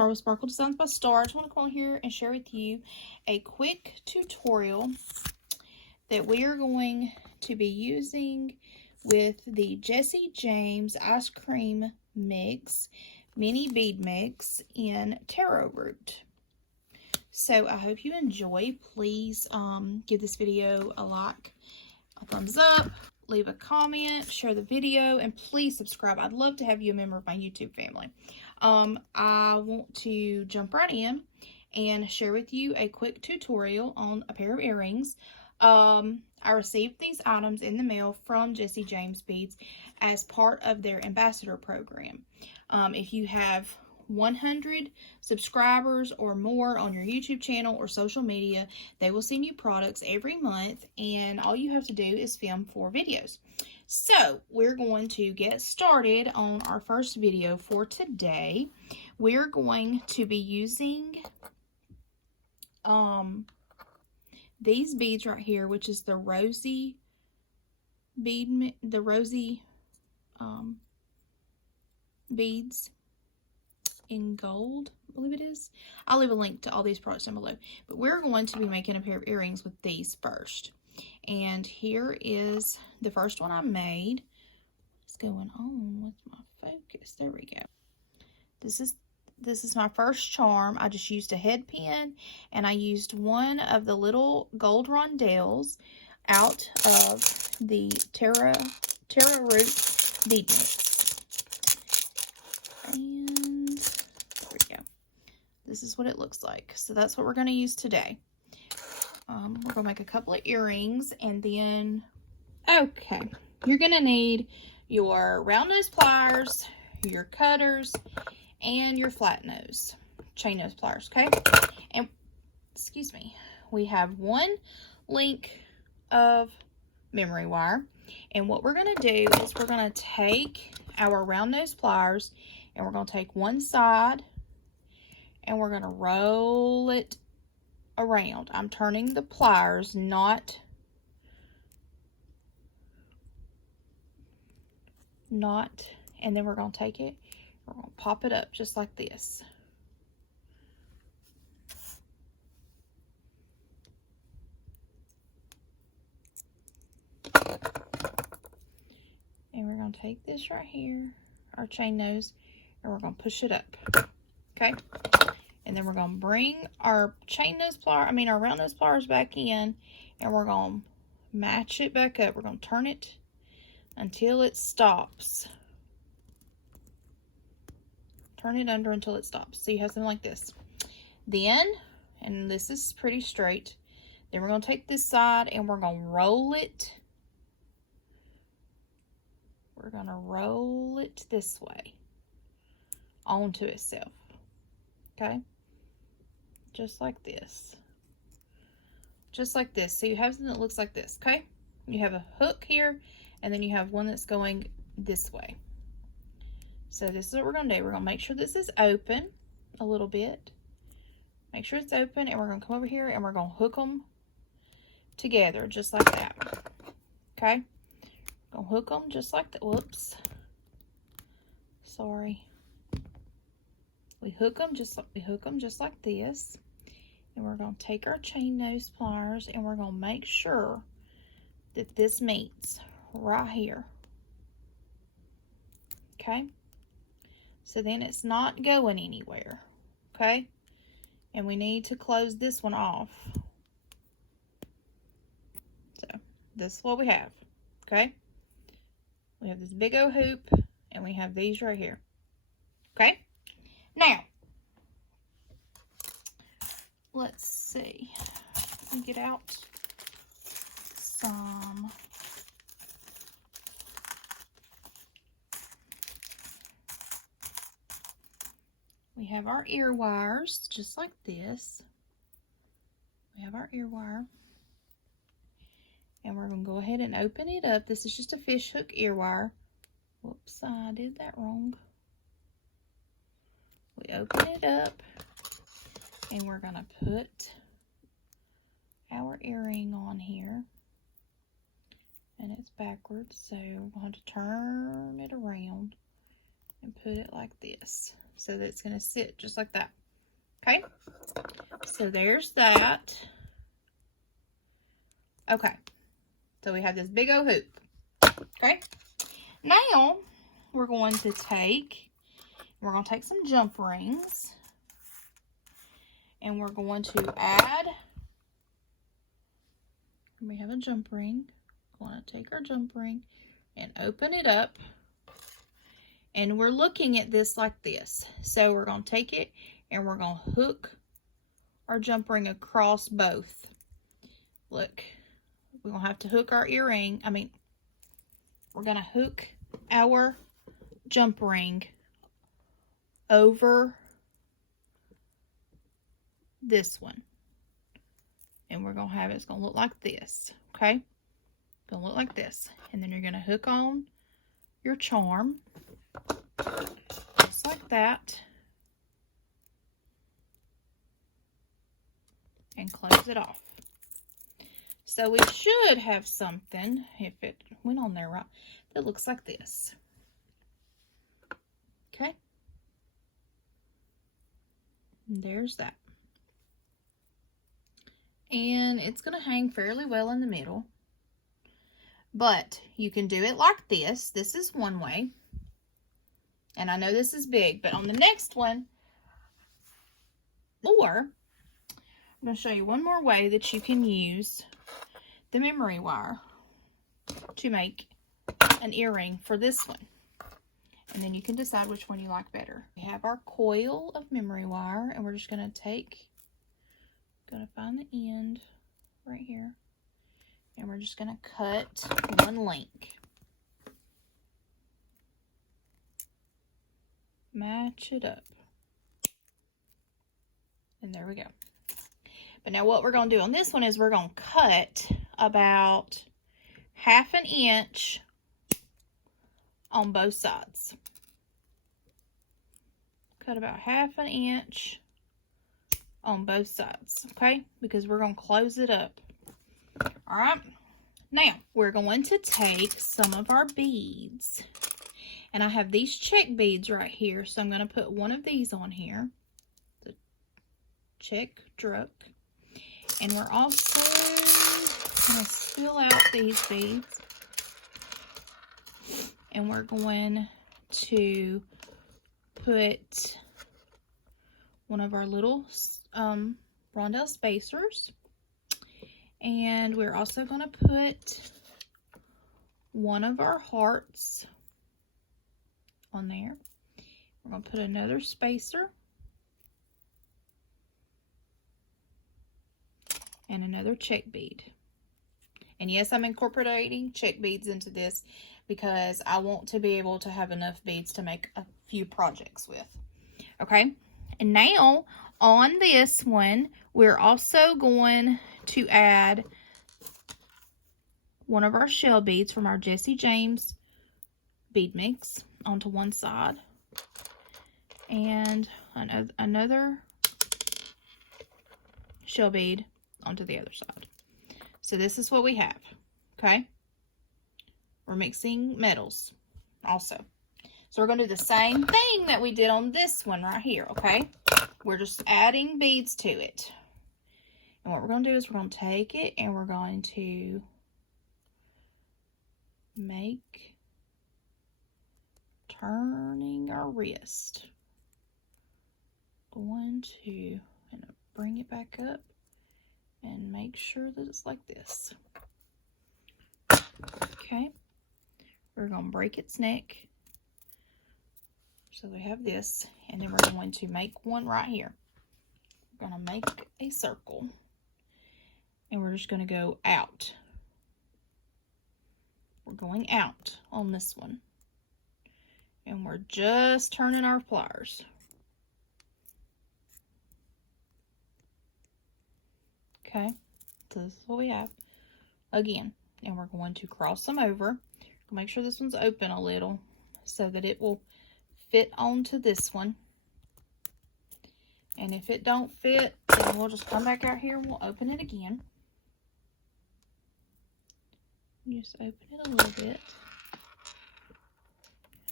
Taro with Sparkle Designs by Star. I just want to come on here and share with you a quick tutorial that we are going to be using with the Jessie James Ice Cream Mix, Mini Bead Mix in Taro root. So I hope you enjoy. Please give this video a like, a thumbs up, leave a comment, share the video, and please subscribe. I'd love to have you a member of my YouTube family. I want to jump right in and share with you a quick tutorial on a pair of earrings. I received these items in the mail from Jessie James Beads as part of their ambassador program. If you have 100 subscribers or more on your YouTube channel or social media, they will send you products every month, and all you have to do is film 4 videos. So we're going to get started on our first video for today. We're going to be using these beads right here, which is the Rosy bead, the Rosy beads in gold, I believe it is. I'll leave a link to all these products down below. But we're going to be making a pair of earrings with these first. And here is the first one I made. What's going on with my focus? There we go. This is my first charm. I just used a head pin, and I used one of the little gold rondelles out of the Taro root bead mix. And there we go. This is what it looks like. So that's what we're going to use today. We're going to make a couple of earrings, and then, okay, you're going to need your round nose pliers, your cutters, and your flat nose, chain nose pliers, okay? And, excuse me, we have 1 link of memory wire. And what we're going to do is we're going to take our round nose pliers, and we're going to take one side, and we're going to roll it around. I'm turning the pliers, not, and then we're going to take it, we're going to pop it up just like this. And we're going to take this right here, our chain nose, and we're going to push it up. Okay? And then we're going to bring our our round nose pliers back in, and we're going to match it back up. We're going to turn it until it stops. Turn it under until it stops. So you have something like this. Then, and this is pretty straight, then we're going to take this side and we're going to roll it. We're going to roll it this way onto itself. Okay? Just like this. Just like this. So you have something that looks like this, okay? You have a hook here, and then you have one that's going this way. So this is what we're going to do. We're going to make sure this is open a little bit. Make sure it's open, and we're going to come over here, and we're going to hook them together just like that. Okay? Going to hook them just like that. Whoops. Sorry. We hook them just like this, and we're going to take our chain nose pliers, and we're going to make sure that this meets right here. Okay? So then it's not going anywhere. Okay? And we need to close this one off. So this is what we have. Okay? We have this big old hoop, and we have these right here. Okay? Now, let's see. Let me get out some. We have our ear wires, just like this. We have our ear wire. And we're going to go ahead and open it up. This is just a fish hook ear wire. Whoops, I did that wrong. We open it up, and we're going to put our earring on here. And it's backwards, so we're going to turn it around and put it like this. so that it's going to sit just like that. Okay, so there's that. Okay, so we have this big old hoop. Okay, now we're going to take some jump rings, and we're going to add, we have a jump ring. We're going to take our jump ring and open it up, and we're looking at this like this. So we're going to take it and we're going to hook our jump ring across both. Look, we're going to have to hook our earring. We're going to hook our jump ring over this one. And we're going to have it's going to look like this. Okay? It's going to look like this. And then you're going to hook on your charm. Just like that. And close it off. So we should have something, if it went on there right, that looks like this. Okay. And there's that. And it's going to hang fairly well in the middle. But you can do it like this. This is one way. And I know this is big, but on the next one, or I'm going to show you one more way that you can use the memory wire to make an earring for this one. And then you can decide which one you like better. We have our coil of memory wire, and we're just going to find the end right here, and we're just going to cut one link. Match it up. And there we go. But now what we're going to do on this one is we're going to cut about 1/2 inch on both sides. Cut about 1/2 inch on both sides, okay? Because we're going to close it up. All right. Now, we're going to take some of our beads. And I have these Czech beads right here, so I'm going to put one of these on here. The Czech Druk. And we're also going to spill out these beads. And we're going to put one of our little rondelle spacers. And we're also going to put one of our hearts on there. We're going to put another spacer. And another Czech bead. And yes, I'm incorporating Czech beads into this because I want to be able to have enough beads to make a few projects with. Okay, and now on this one, we're also going to add one of our shell beads from our Jesse James bead mix onto one side, and another shell bead onto the other side. So this is what we have. Okay, we're mixing metals also. So we're going to do the same thing that we did on this one right here. Okay, we're just adding beads to it. And what we're going to do is we're going to take it and we're going to make turning our wrist. Going to bring it back up and make sure that it's like this. Okay, we're going to break its neck. So we have this, and then we're going to make one right here. We're going to make a circle, and we're just going to go out. We're going out on this one, and we're just turning our pliers. Okay, so this is what we have again, and we're going to cross them over. Make sure this one's open a little so that it will fit onto this one. And if it don't fit, then we'll just come back out here and we'll open it again. Just open it a little bit.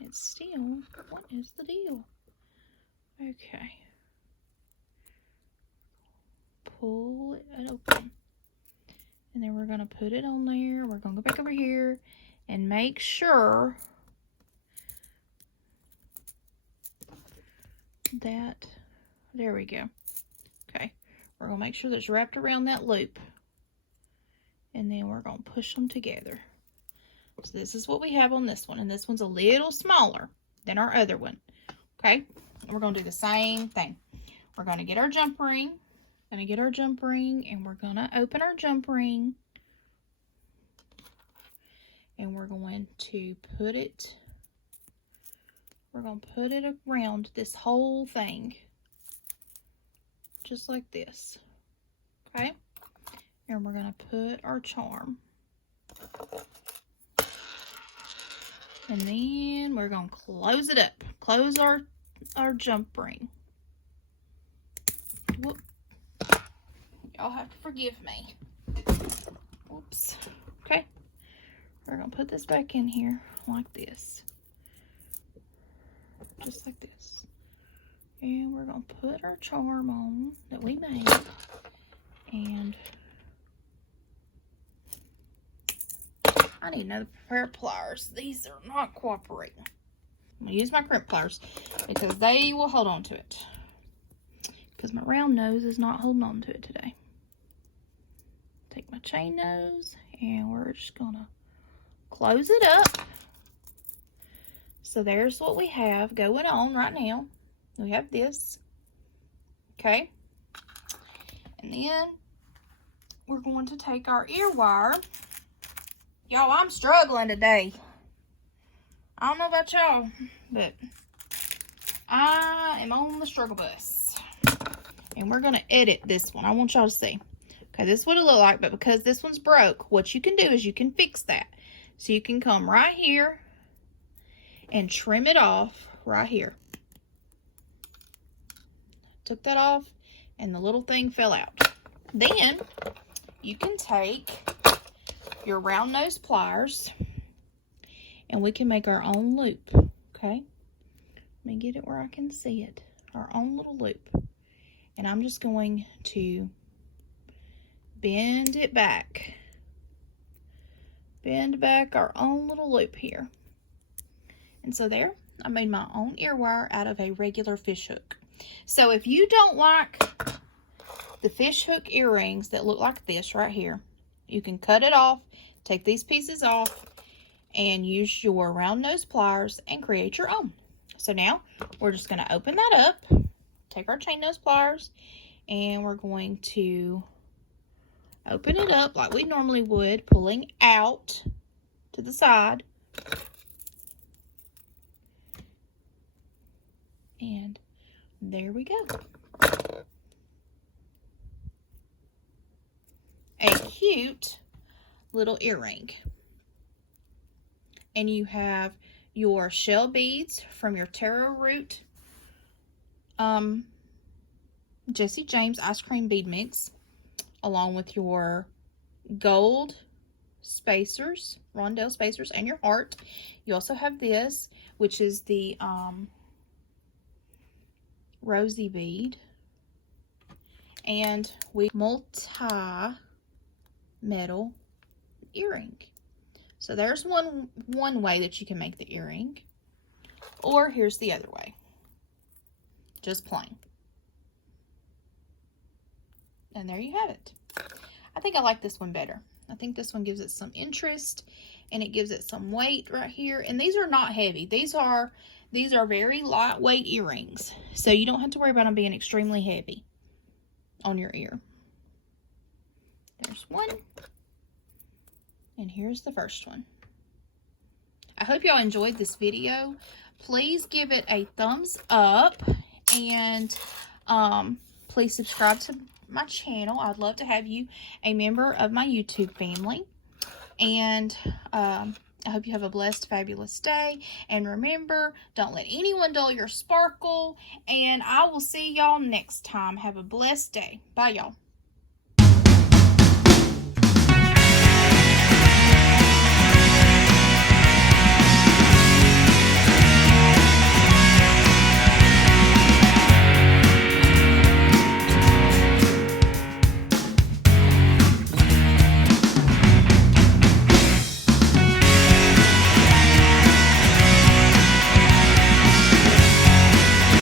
It's still, what is the deal? Okay. Pull it open. And then we're going to put it on there. We're going to go back over here and make sure that, there we go. Okay. We're going to make sure that it's wrapped around that loop. And then we're going to push them together. So this is what we have on this one. And this one's a little smaller than our other one. Okay. And we're going to do the same thing. We're going to get our jump ring. And we're going to open our jump ring. And we're going to put it around this whole thing. Just like this. Okay. And we're going to put our charm. And then we're going to close it up. Close our jump ring. Whoop. Y'all have to forgive me. Whoops. Okay. We're going to put this back in here like this. Just like this. And we're going to put our charm on that we made. And I need another pair of pliers. These are not cooperating. I'm going to use my crimp pliers because they will hold on to it. Because my round nose is not holding on to it today. Take my chain nose and we're just going to close it up. So there's what we have going on right now. We have this. Okay. And then we're going to take our ear wire. Y'all, I'm struggling today. I don't know about y'all, but I am on the struggle bus. And we're going to edit this one. I want y'all to see. Okay, this is what it looked like, but because this one's broke, what you can do is you can fix that. So you can come right here and trim it off right here. Took that off, and the little thing fell out. Then you can take your round nose pliers, and we can make our own loop. Okay, let me get it where I can see it. Our own little loop. And I'm just going to bend it back. Bend back our own little loop here. And so there, I made my own ear wire out of a regular fish hook. So if you don't like the fish hook earrings that look like this right here, you can cut it off, take these pieces off, and use your round nose pliers and create your own. So now we're just going to open that up, take our chain nose pliers, and we're going to open it up like we normally would, pulling out to the side. And there we go. A cute little earring. And you have your shell beads from your Taro root Jesse James ice cream bead mix, along with your gold spacers, rondelle spacers, and your heart. You also have this, which is the Rosy bead, and we multi-metal earring. So there's one way that you can make the earring, or here's the other way, just plain. And there you have it. I think I like this one better. I think this one gives it some interest, and it gives it some weight right here. And these are not heavy. These are very lightweight earrings, so you don't have to worry about them being extremely heavy on your ear. There's one, and here's the first one. I hope y'all enjoyed this video. Please give it a thumbs up, and please subscribe to my channel. I'd love to have you a member of my YouTube family. And I hope you have a blessed, fabulous day. And remember, don't let anyone dull your sparkle. And I will see y'all next time. Have a blessed day. Bye, y'all.